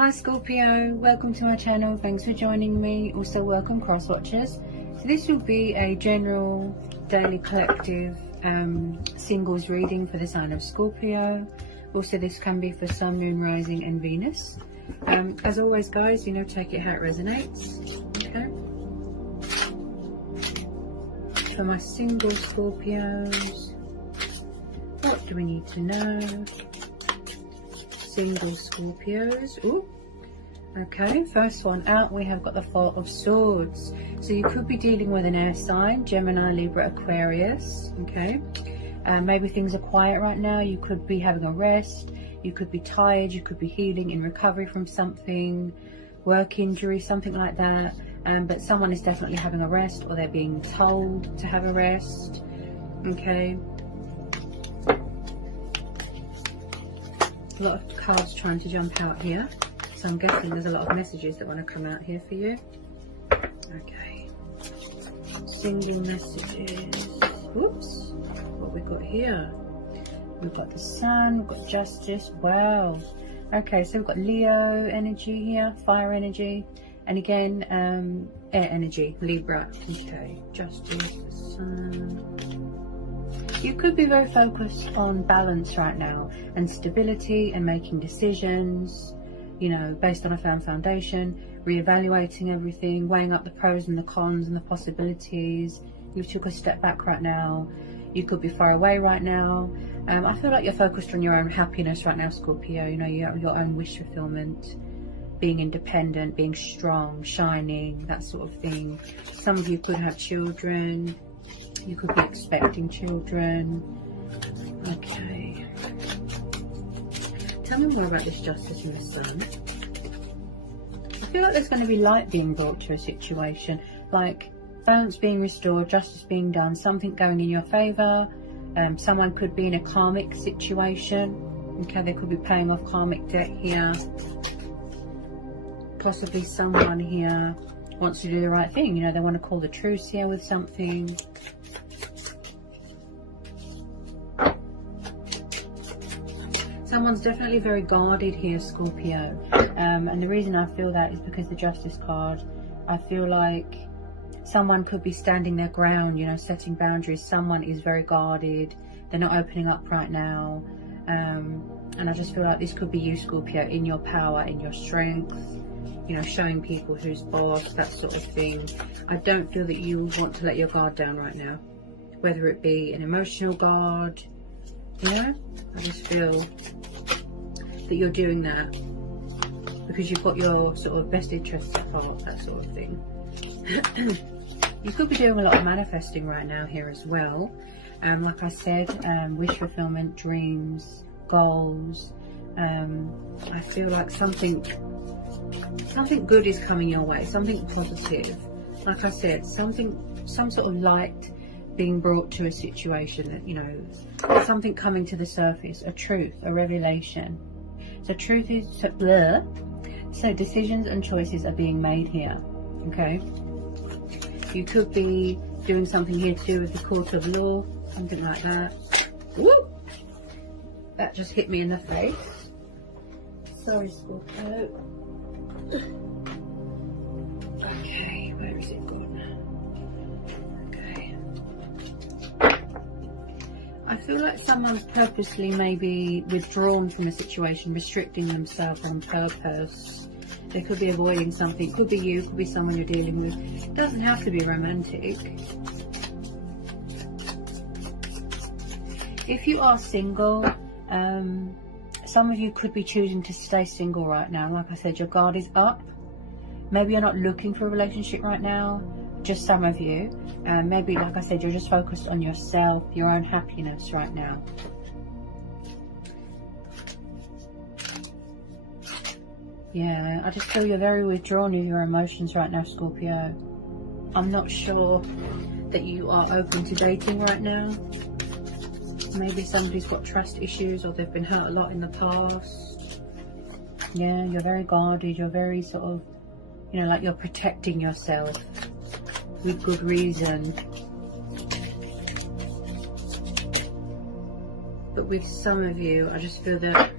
Hi Scorpio, welcome to my channel. Thanks for joining me. Also welcome cross watchers. So this will be a general daily collective singles reading for the sign of Scorpio. Also this can be for Sun, Moon, Rising and Venus. As always guys, you know, take it how it resonates. Okay. For my single Scorpios, what do we need to know? Single Scorpios. Ooh. Okay, first one out, we have got the Four of Swords. So you could be dealing with an air sign, Gemini, Libra, Aquarius. Okay, maybe things are quiet right now. You could be having a rest, you could be tired, you could be healing in recovery from something, work injury, something like that. But someone is definitely having a rest, or they're being told to have a rest. Okay, a lot of cards trying to jump out here, so I'm guessing there's a lot of messages that want to come out here for you. Okay, single messages. Whoops, what we got here? We've got the Sun, we've got Justice. Wow. Okay, so we've got Leo energy here, fire energy, and again air energy, Libra. Okay, Justice, the Sun. You could be very focused on balance right now and stability and making decisions, you know, based on a firm foundation, reevaluating everything, weighing up the pros and the cons and the possibilities. You took a step back right now. You could be far away right now. I feel like you're focused on your own happiness right now, Scorpio. You know, your own wish fulfillment, being independent, being strong, shining, that sort of thing. Some of you could have children. You could be expecting children. Okay. Tell me more about this Justice and the Sun. I feel like there's going to be light being brought to a situation, like balance being restored, justice being done, something going in your favour. Someone could be in a karmic situation. Okay, they could be paying off karmic debt here. Possibly someone here wants to do the right thing. You know, they want to call the truce here with something. Someone's definitely very guarded here, Scorpio. And the reason I feel that is because the Justice card, I feel like someone could be standing their ground, you know, setting boundaries. Someone is very guarded. They're not opening up right now. And I just feel like this could be you, Scorpio, in your power, in your strength, you know, showing people who's boss, that sort of thing. I don't feel that you want to let your guard down right now, whether it be an emotional guard, you know. I just feel that you're doing that because you've got your sort of best interests at heart, that sort of thing. You could be doing a lot of manifesting right now here as well. Like I said, wish fulfillment, dreams, goals. I feel like something good is coming your way, something positive. Like I said, some sort of light being brought to a situation, that, you know, something coming to the surface, a truth, a revelation. So truth is blur. So decisions and choices are being made here. Okay, you could be doing something here to do with the court of law, something like that. Woo! That just hit me in the face. Sorry, Scorpio. Okay, where is it gone? Okay. I feel like someone's purposely maybe withdrawn from a situation, restricting themselves on purpose. They could be avoiding something. Could be you, could be someone you're dealing with. It doesn't have to be romantic. If you are single, some of you could be choosing to stay single right now. Like I said, your guard is up. Maybe you're not looking for a relationship right now, just some of you. Maybe, like I said, you're just focused on yourself, your own happiness right now. Yeah, I just feel you're very withdrawn of your emotions right now, Scorpio. I'm not sure that you are open to dating right now. Maybe somebody's got trust issues, or they've been hurt a lot in the past. Yeah, you're very guarded. You're very sort of, you know, like you're protecting yourself with good reason. But with some of you, I just feel that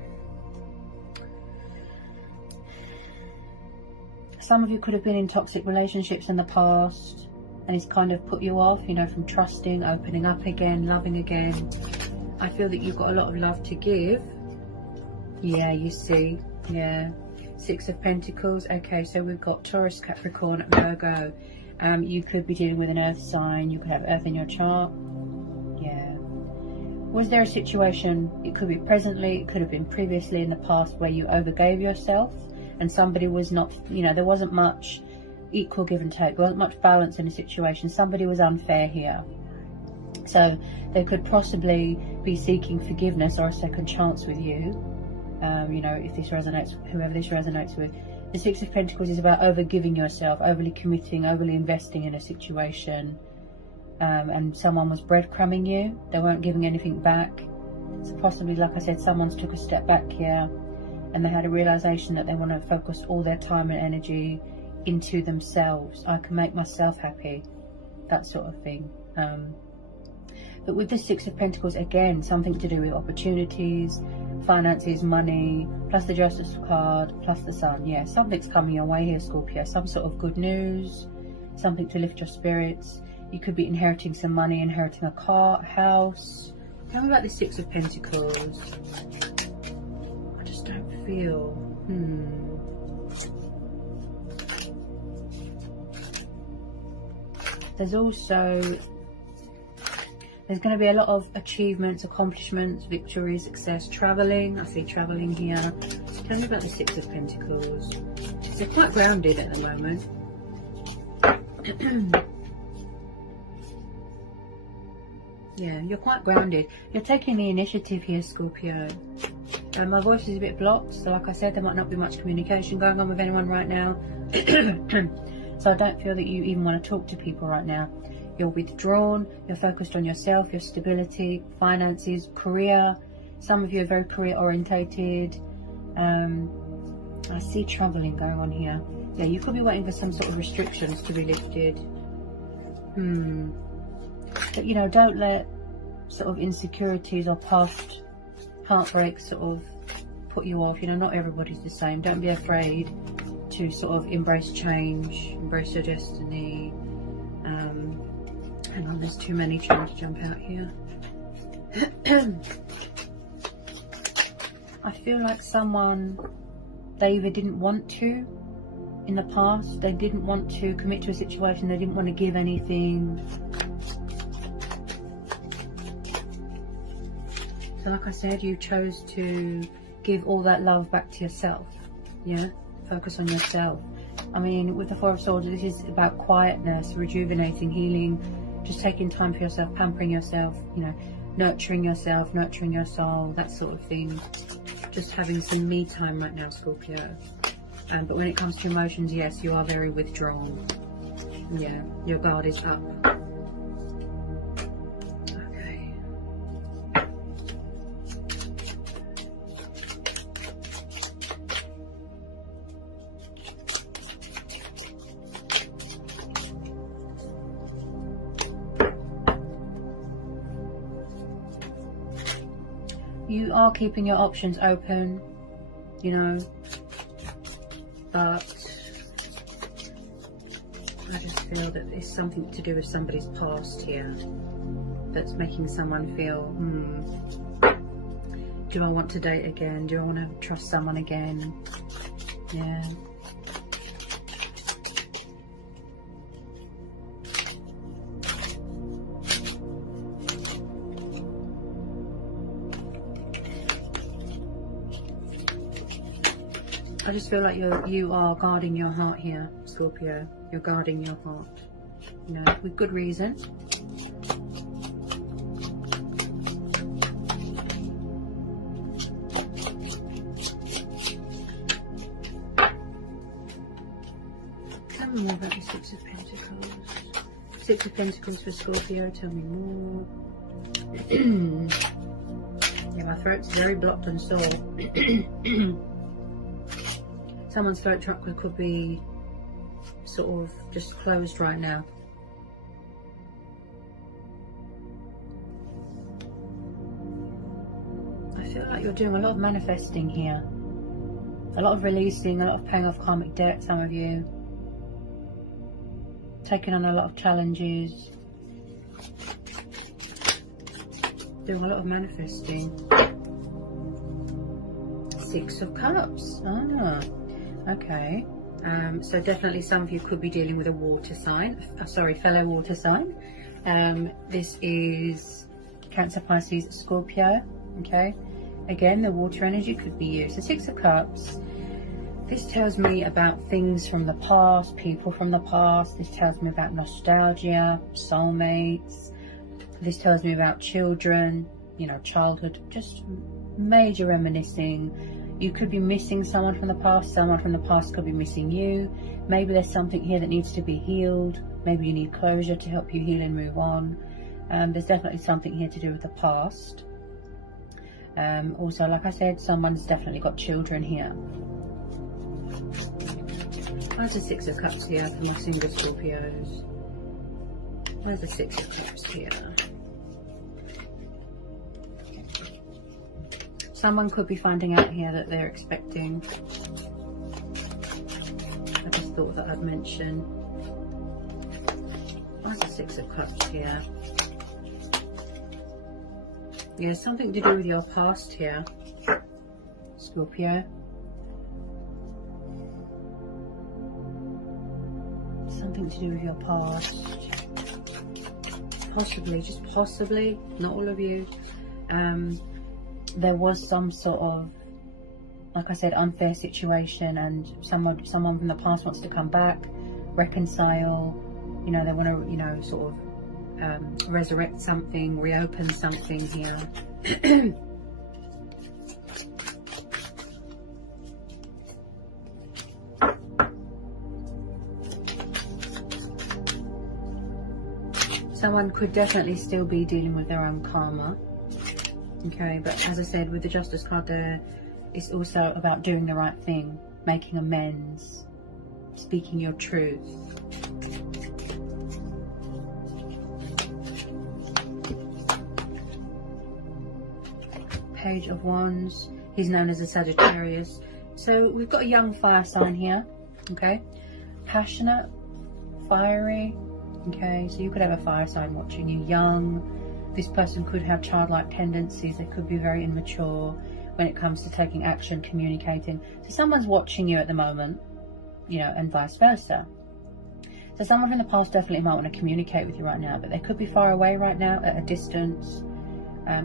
some of you could have been in toxic relationships in the past, and it's kind of put you off, you know, from trusting, opening up again, loving again. I feel that you've got a lot of love to give. Yeah, you see. Yeah. 6 of Pentacles. Okay, so we've got Taurus, Capricorn, Virgo. You could be dealing with an earth sign. You could have earth in your chart. Yeah. Was there a situation, it could be presently, it could have been previously in the past, where you overgave yourself and somebody was not, you know, there wasn't much equal give and take. There wasn't much balance in the situation. Somebody was unfair here. So they could possibly be seeking forgiveness or a second chance with you. You know, if this resonates, whoever this resonates with. The 6 of Pentacles is about overgiving yourself, overly committing, overly investing in a situation. And someone was breadcrumbing you. They weren't giving anything back. So possibly, like I said, someone's took a step back here and they had a realization that they want to focus all their time and energy into themselves. I can make myself happy. That sort of thing. But with the 6 of Pentacles, again, something to do with opportunities, finances, money, plus the Justice card, plus the Sun. Yeah, something's coming your way here, Scorpio. Some sort of good news, something to lift your spirits. You could be inheriting some money, inheriting a car, a house. Tell me about the 6 of Pentacles. I just don't feel... There's also... There's going to be a lot of achievements, accomplishments, victories, success, travelling. I see travelling here. Tell me about the 6 of Pentacles. They're quite grounded at the moment. Yeah, you're quite grounded. You're taking the initiative here, Scorpio. My voice is a bit blocked, so like I said, there might not be much communication going on with anyone right now. So I don't feel that you even want to talk to people right now. You're withdrawn, you're focused on yourself, your stability, finances, career. Some of you are very career orientated. I see travelling going on here. Yeah, you could be waiting for some sort of restrictions to be lifted. But, you know, don't let sort of insecurities or past heartbreaks sort of put you off. You know, not everybody's the same. Don't be afraid to sort of embrace change, embrace your destiny. Hang on, there's too many trying to jump out here. I feel like someone, they either didn't want to in the past, they didn't want to commit to a situation, they didn't want to give anything. So like I said, you chose to give all that love back to yourself. Yeah, focus on yourself. I mean, with the 4 of Swords, this is about quietness, rejuvenating, healing, just taking time for yourself, pampering yourself, you know, nurturing yourself, nurturing your soul, that sort of thing. Just having some me time right now, Scorpio. But when it comes to emotions, yes, you are very withdrawn. Yeah, your guard is up. Okay. You are keeping your options open, you know, but I just feel that it's something to do with somebody's past here that's making someone feel, do I want to date again? Do I want to trust someone again? Yeah. I just feel like you are guarding your heart here, Scorpio. You're guarding your heart, you know, with good reason. Tell me more about the 6 of Pentacles. 6 of Pentacles for Scorpio. Tell me more. Yeah, my throat's very blocked and sore. Someone's throat chakra could be sort of just closed right now. I feel like you're doing a lot of manifesting here. A lot of releasing, a lot of paying off karmic debt, some of you. taking on a lot of challenges, doing a lot of manifesting. 6 of Cups. Okay. So definitely some of you could be dealing with a water sign, fellow water sign. This is Cancer, Pisces, Scorpio. Okay, again, the water energy could be you. So 6 of Cups, this tells me about things from the past, people from the past. This tells me about nostalgia, soulmates. This tells me about children, you know, childhood, just major reminiscing. You could be missing someone from the past. Someone from the past could be missing you. Maybe there's something here that needs to be healed. Maybe you need closure to help you heal and move on. There's definitely something here to do with the past. Also, like I said, someone's definitely got children here. Where's the 6 of Cups here for my single Scorpios? Where's the 6 of Cups here? Someone could be finding out here that they're expecting. I just thought that I'd mention. Where's the 6 of Cups here? Yeah, something to do with your past here, Scorpio. Something to do with your past. Possibly, just possibly, not all of you. There was some sort of, like I said, unfair situation, and someone from the past wants to come back, reconcile. You know, they want to, you know, sort of resurrect something, reopen something here. Someone could definitely still be dealing with their own karma. Okay, but as I said, with the Justice card there, it's also about doing the right thing, making amends, speaking your truth. Page of Wands. He's known as a Sagittarius. So we've got a young fire sign here. Okay, passionate, fiery. Okay, so you could have a fire sign watching you, young. This person could have childlike tendencies. They could be very immature when it comes to taking action, communicating. So someone's watching you at the moment, you know, and vice versa. So someone from the past definitely might want to communicate with you right now, but they could be far away right now, at a distance,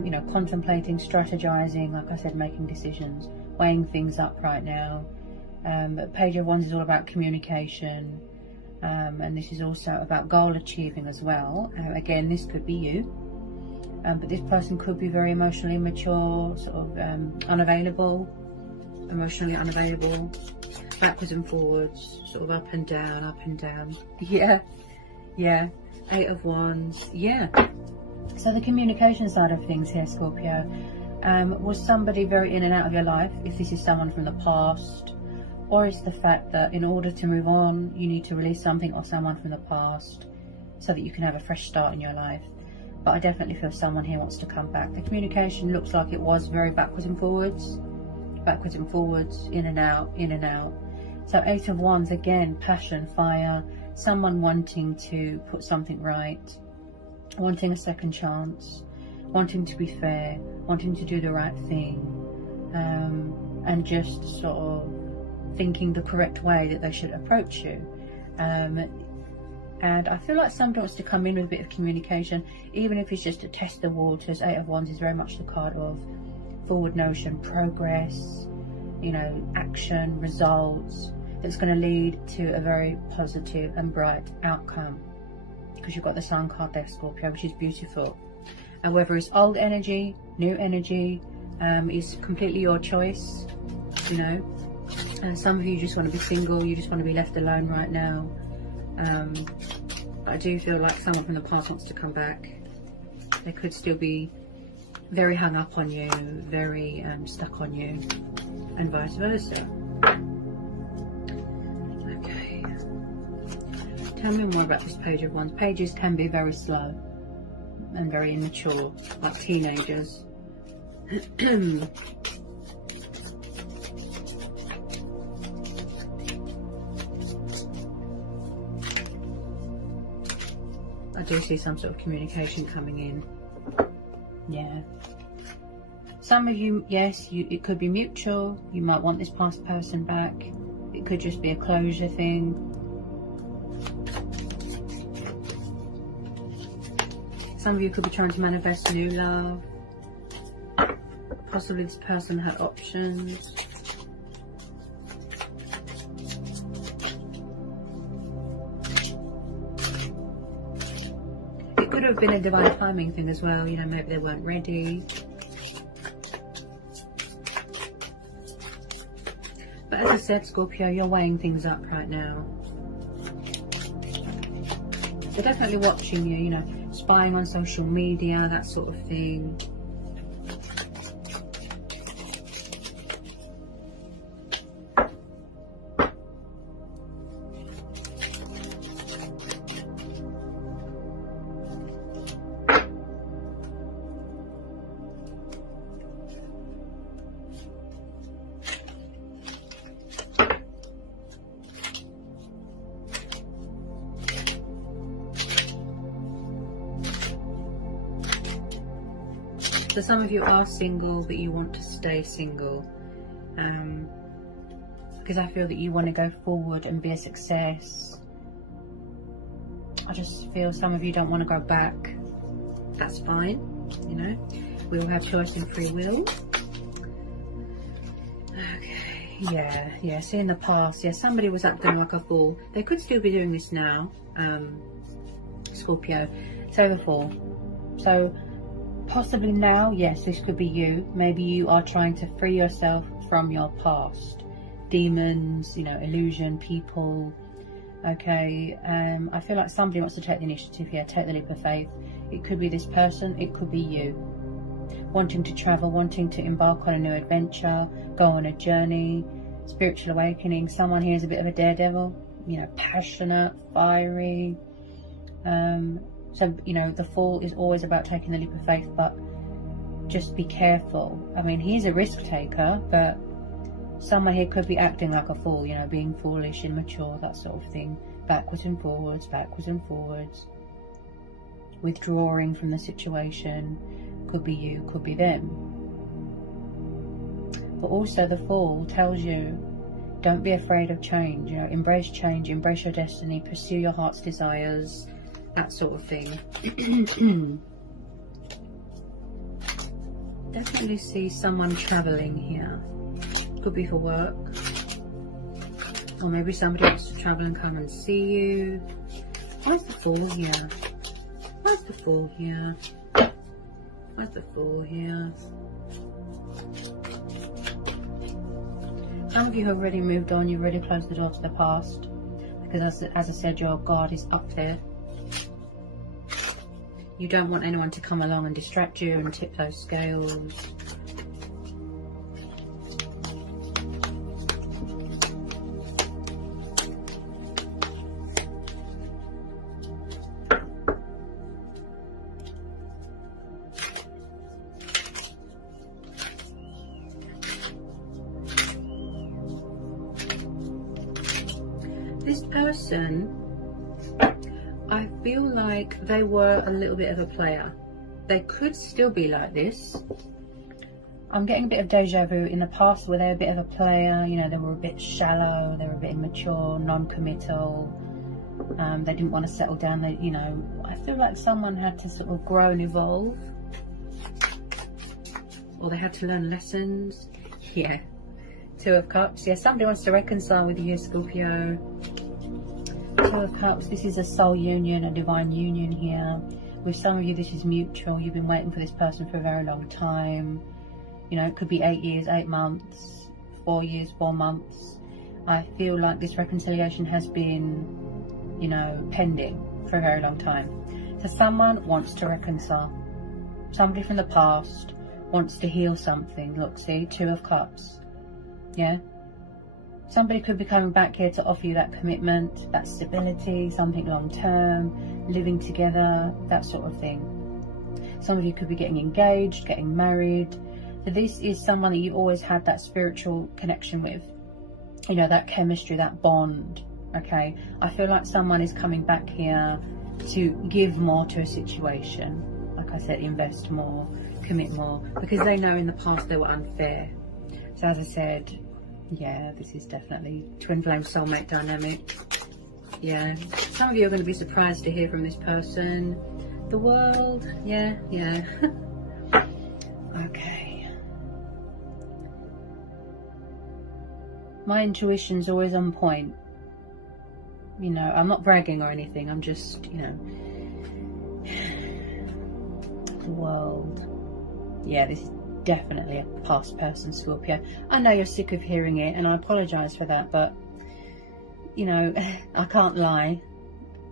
you know, contemplating, strategizing, like I said, making decisions, weighing things up right now. But Page of Wands is all about communication, and this is also about goal achieving as well. Again, this could be you. But this person could be very emotionally immature, sort of unavailable, emotionally unavailable, backwards and forwards, sort of up and down, up and down. Yeah, yeah. 8 of Wands, yeah. So the communication side of things here, Scorpio, was somebody very in and out of your life, if this is someone from the past, or it's the fact that in order to move on, you need to release something or someone from the past so that you can have a fresh start in your life. But I definitely feel someone here wants to come back. The communication looks like it was very backwards and forwards, in and out, in and out. So 8 of Wands, again, passion, fire, someone wanting to put something right, wanting a second chance, wanting to be fair, wanting to do the right thing, and just sort of thinking the correct way that they should approach you. And I feel like somebody wants to come in with a bit of communication, even if it's just to test the waters. 8 of Wands is very much the card of forward motion, progress, you know, action, results, that's going to lead to a very positive and bright outcome. Because you've got the Sun card there, Scorpio, which is beautiful. And whether it's old energy, new energy, is completely your choice, you know. And some of you just want to be single, you just want to be left alone right now. I do feel like someone from the past wants to come back. They could still be very hung up on you, very stuck on you, and vice versa. Okay. Tell me more about this Page of Wands. Pages can be very slow and very immature, like teenagers. I do see some sort of communication coming in. Yeah. Some of you, yes, it could be mutual. You might want this past person back. It could just be a closure thing. Some of you could be trying to manifest new love. Possibly this person had options. It could have been a divine timing thing as well. You know, maybe they weren't ready. But as I said, Scorpio, you're weighing things up right now. They're definitely watching you, you know, spying on social media, that sort of thing. So some of you are single, but you want to stay single. Because I feel that you want to go forward and be a success. I just feel some of you don't want to go back. That's fine, you know. We all have choice and free will. Okay, yeah. See, in the past, yeah, somebody was acting like a fool. They could still be doing this now, Scorpio. So the fool. So possibly now, yes, this could be you. Maybe you are trying to free yourself from your past. Demons, you know, illusion, people. Okay, I feel like somebody wants to take the initiative here, take the leap of faith. It could be this person, it could be you. Wanting to travel, wanting to embark on a new adventure, go on a journey, spiritual awakening. Someone here is a bit of a daredevil, you know, passionate, fiery. So, you know, the Fool is always about taking the leap of faith, but just be careful. I mean, he's a risk taker, but someone here could be acting like a fool, you know, being foolish, immature, that sort of thing. Backwards and forwards, withdrawing from the situation. Could be you, could be them. But also the Fool tells you, don't be afraid of change, you know, embrace change, embrace your destiny, pursue your heart's desires, that sort of thing. Definitely see someone traveling here. Could be for work, or maybe somebody wants to travel and come and see you. Why's the Fool here? Why's the Fool here? Why's the Fool here? Some of you have already moved on. You've already closed the door to the past, because as I said, your guard is up there. You don't want anyone to come along and distract you and tip those scales. This person, I feel like they were a little bit of a player. They could still be like this. I'm getting a bit of deja vu. In the past, were they a bit of a player? You know, they were a bit shallow, they were a bit immature, non-committal. They didn't want to settle down. They, you know, I feel like someone had to sort of grow and evolve. Or they had to learn lessons. Yeah. Two of Cups. Yeah, somebody wants to reconcile with you, Scorpio. Two of Cups. This is a soul union, a divine union here. With some of you, this is mutual. You've been waiting for this person for a very long time. You know, it could be 8 years, 8 months, 4 years, 4 months. I feel like this reconciliation has been, you know, pending for a very long time. So someone wants to reconcile. Somebody from the past wants to heal something. Look, see, Two of Cups. Yeah. Somebody could be coming back here to offer you that commitment, that stability, something long term, living together, that sort of thing. Some of you could be getting engaged, getting married. So this is someone that you always had that spiritual connection with. You know, that chemistry, that bond. Okay. I feel like someone is coming back here to give more to a situation. Like I said, invest more, commit more, because they know in the past they were unfair. So as I said, yeah, this is definitely twin flame soulmate dynamic. Yeah, some of you are going to be surprised to hear from this person. The World, yeah. Okay. My intuition's always on point. You know, I'm not bragging or anything, I'm just, you know, the World. Yeah, this is definitely a past person, Scorpio. I know you're sick of hearing it, and I apologise for that, but, you know, I can't lie.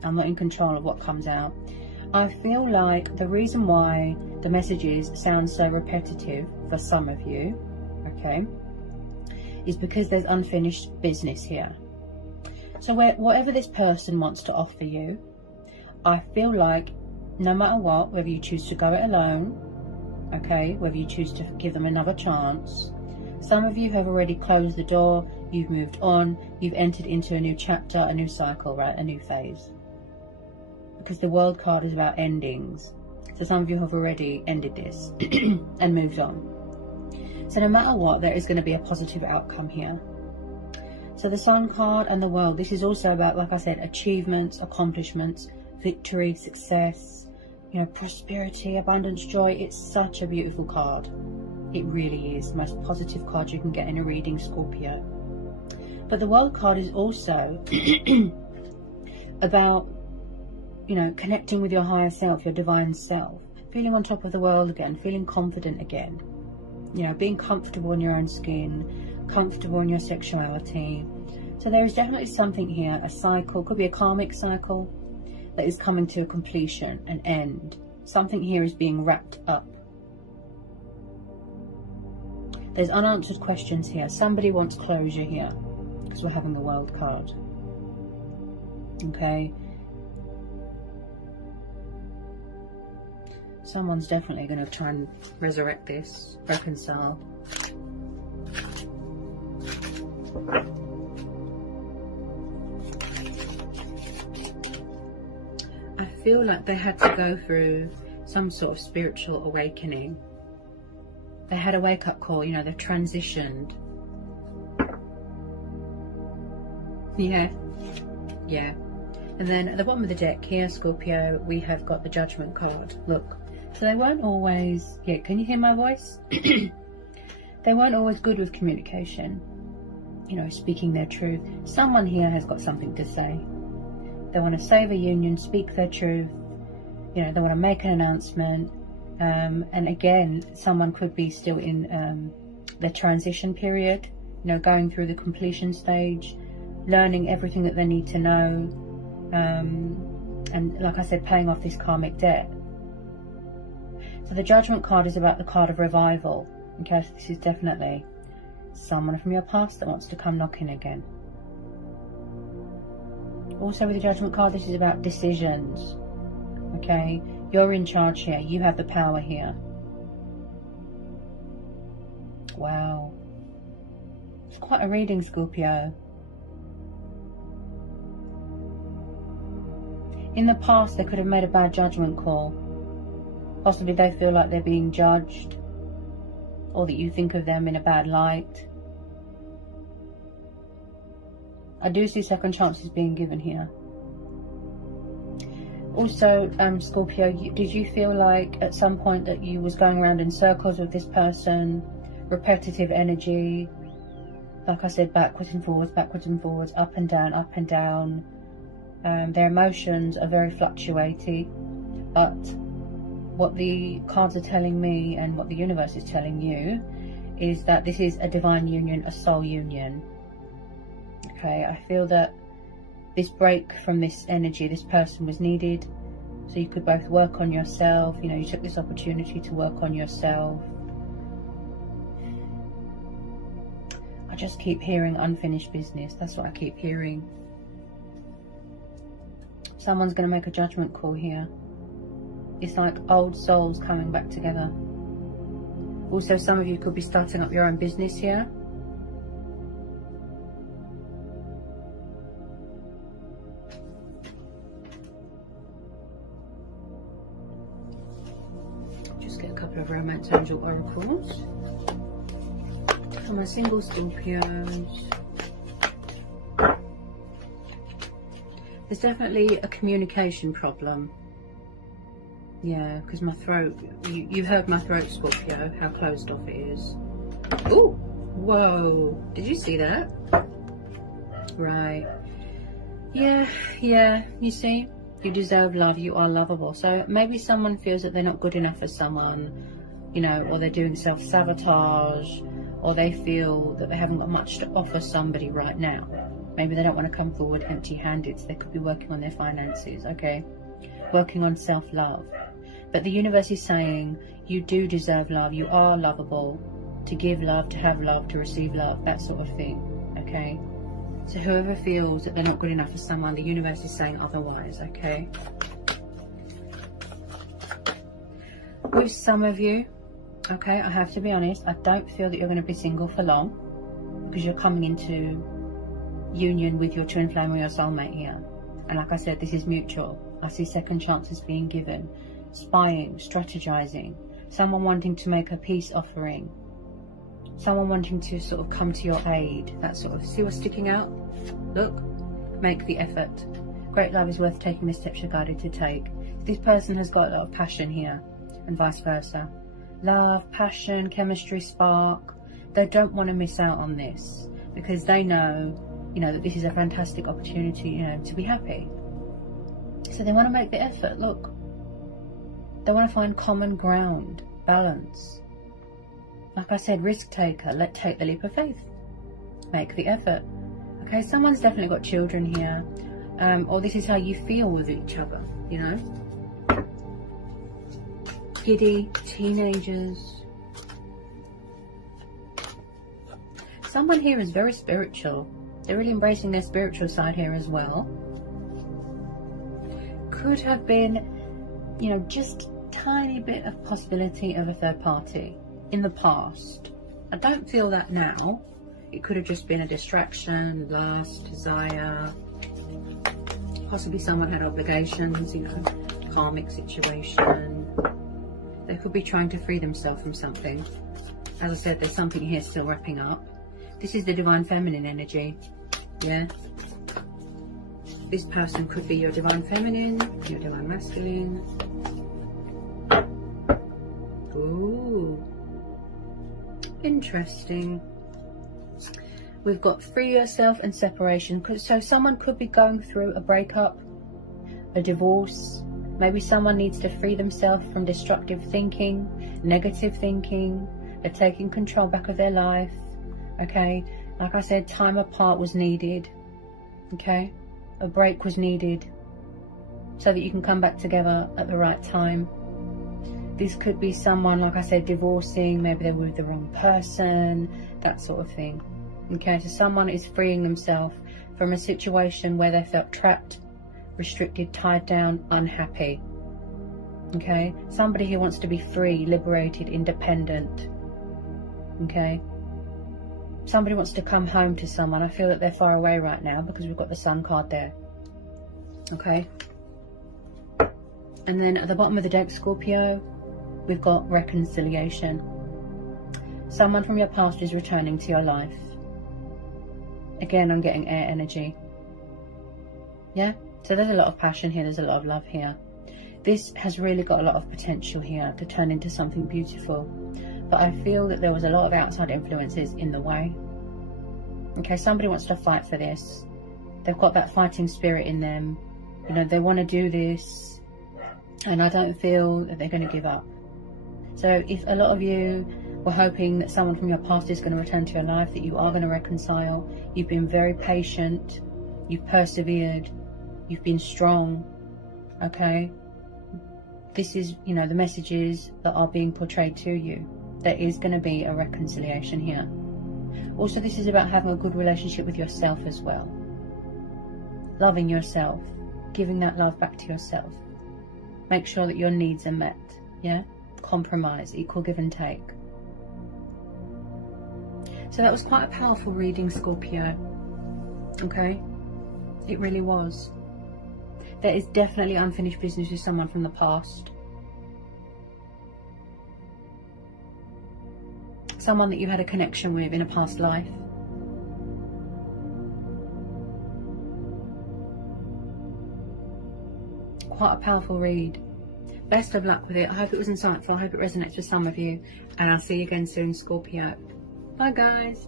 I'm not in control of what comes out. I feel like the reason why the messages sound so repetitive for some of you, okay, is because there's unfinished business here. So whatever this person wants to offer you, I feel like no matter what, whether you choose to go it alone, okay, whether you choose to give them another chance, some of you have already closed the door, you've moved on, you've entered into a new chapter, a new cycle, right, a new phase. Because the World card is about endings. So some of you have already ended this and moved on. So no matter what, there is going to be a positive outcome here. So the Sun card and the World, this is also about, like I said, achievements, accomplishments, victory, success, you know, prosperity, abundance, joy. It's such a beautiful card. It really is the most positive card you can get in a reading, Scorpio. But the World card is also about, you know, connecting with your higher self, your divine self, feeling on top of the world again, feeling confident again, you know, being comfortable in your own skin, comfortable in your sexuality. So there is definitely something here, a cycle, could be a karmic cycle that is coming to a completion, an end. Something here is being wrapped up. There's unanswered questions here. Somebody wants closure here because we're having the World card. Okay. Someone's definitely going to try and resurrect this, reconcile. I feel like they had to go through some sort of spiritual awakening. They had a wake-up call, you know, they've transitioned. Yeah. And then at the bottom of the deck here, Scorpio, we have got the Judgment card. Look. So they weren't always, yeah, can you hear my voice? They weren't always good with communication, you know, speaking their truth. Someone here has got something to say. They want to save a union, speak their truth, you know, they want to make an announcement. And again, someone could be still in the transition period, you know, going through the completion stage, learning everything that they need to know. And like I said, paying off this karmic debt. So the Judgment card is about the card of revival. Okay, so this is definitely someone from your past that wants to come knocking again. Also with the Judgment card, this is about decisions. Okay, you're in charge here. You have the power here. Wow. It's quite a reading, Scorpio. In the past, they could have made a bad judgment call. Possibly they feel like they're being judged, or that you think of them in a bad light. I do see second chances being given here. Also, Scorpio, did you feel like at some point that you was going around in circles with this person, repetitive energy, like I said, backwards and forwards, up and down, up and down. Their emotions are very fluctuating, but what the cards are telling me and what the universe is telling you is that this is a divine union, a soul union. Okay, I feel that this break from this energy, this person was needed, so you could both work on yourself. You know, you took this opportunity to work on yourself. I just keep hearing unfinished business. That's what I keep hearing. Someone's going to make a judgment call here. It's like old souls coming back together. Also, some of you could be starting up your own business here. Just get a couple of romance angel oracles for my single Scorpios. There's definitely a communication problem. Yeah, because my throat, you heard my throat, Scorpio, how closed off it is. Oh, whoa, did you see that? Right. Yeah, you see, you deserve love, you are lovable. So maybe someone feels that they're not good enough for someone, you know, or they're doing self-sabotage, or they feel that they haven't got much to offer somebody right now. Maybe they don't want to come forward empty-handed, so they could be working on their finances, okay? Working on self-love. But the universe is saying you do deserve love, you are lovable, to give love, to have love, to receive love, that sort of thing, okay? So whoever feels that they're not good enough for someone, the universe is saying otherwise, okay? With some of you, okay, I have to be honest, I don't feel that you're going to be single for long, because you're coming into union with your twin flame or your soulmate here. And like I said, this is mutual. I see second chances being given, spying, strategizing, someone wanting to make a peace offering, someone wanting to sort of come to your aid, that sort of, see what's sticking out? Look, make the effort. Great love is worth taking the steps you're guided to take. This person has got a lot of passion here, and vice versa. Love, passion, chemistry, spark. They don't want to miss out on this, because they know, you know, that this is a fantastic opportunity, you know, to be happy. So they want to make the effort, look. They want to find common ground, balance. Like I said, risk taker, take the leap of faith. Make the effort. Okay, someone's definitely got children here. Or this is how you feel with each other, you know. Giddy, teenagers. Someone here is very spiritual. They're really embracing their spiritual side here as well. Could have been, you know, just tiny bit of possibility of a third party in the past. I don't feel that now. It could have just been a distraction, lust, desire. Possibly someone had obligations, you know, karmic situation. They could be trying to free themselves from something. As I said, there's something here still wrapping up. This is the divine feminine energy. Yeah. This person could be your divine feminine, your divine masculine. Ooh. Interesting. We've got free yourself and separation. So someone could be going through a breakup, a divorce. Maybe someone needs to free themselves from destructive thinking, negative thinking. They're taking control back of their life. Okay. Like I said, time apart was needed. Okay. A break was needed so that you can come back together at the right time. This could be someone, like I said, divorcing. Maybe they're with the wrong person, that sort of thing. Okay, so someone is freeing themselves from a situation where they felt trapped, restricted, tied down, unhappy. Okay, somebody who wants to be free, liberated, independent. Okay, somebody wants to come home to someone. I feel that they're far away right now because we've got the Sun card there. Okay, and then at the bottom of the deck, Scorpio, we've got reconciliation. Someone from your past is returning to your life. Again, I'm getting air energy. Yeah, so there's a lot of passion here, there's a lot of love here. This has really got a lot of potential here to turn into something beautiful. But I feel that there was a lot of outside influences in the way. Okay, somebody wants to fight for this. They've got that fighting spirit in them. You know, they want to do this. And I don't feel that they're going to give up. So if a lot of you were hoping that someone from your past is going to return to your life, that you are going to reconcile, you've been very patient, you've persevered, you've been strong, okay? This is, you know, the messages that are being portrayed to you. There is going to be a reconciliation here. Also, this is about having a good relationship with yourself as well. Loving yourself, giving that love back to yourself. Make sure that your needs are met, yeah? Compromise, equal give and take. So that was quite a powerful reading, Scorpio. Okay? It really was. There is definitely unfinished business with someone from the past. someone that you had a connection with in a past life. Quite a powerful read. Best of luck with it. I hope it was insightful. I hope it resonates with some of you. And I'll see you again soon, Scorpio. Bye, guys.